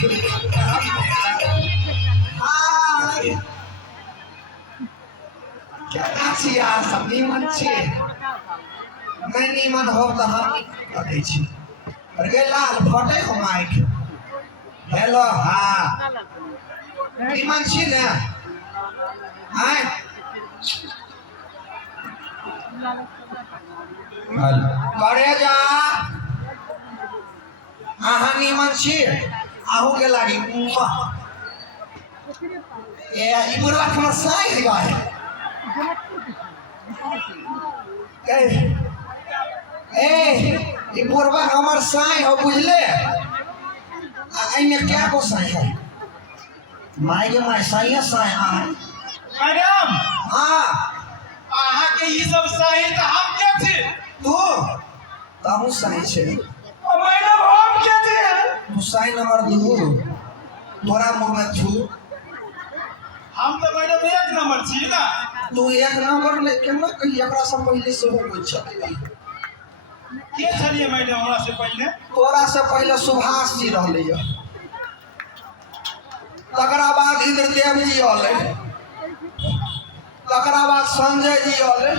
हाय क्या छिया सब नीमन छे मैं नीमन हो तो हम करै छी अरे लाल फटे हो माइक हेलो हाँ नीमन छी ने हाय करे जा आहा नीमन छी आहू के लागी ए ई बुढ़वा हमर साई है ए ये बुढ़वा हमर साई हो बुझले में क्या को साई है माई के माई साई है साई हाँ मैडम हाँ आहा के ई सब सही त हम के छी तू तू साई छे मैडम हम के छी तू साई नंबर 2 तोरा मुंह में छू हम तो मैडम एक नंबर छी ना तू एक नंबर लेके ना कही एकरा से पहले से हो गई छली के छलिए मैडम हमरा से पहले तोरा से पहले सुभाष जी रहले है तकरा बाद इंद्रदेव जी आले तकरा बाद संजय जी आले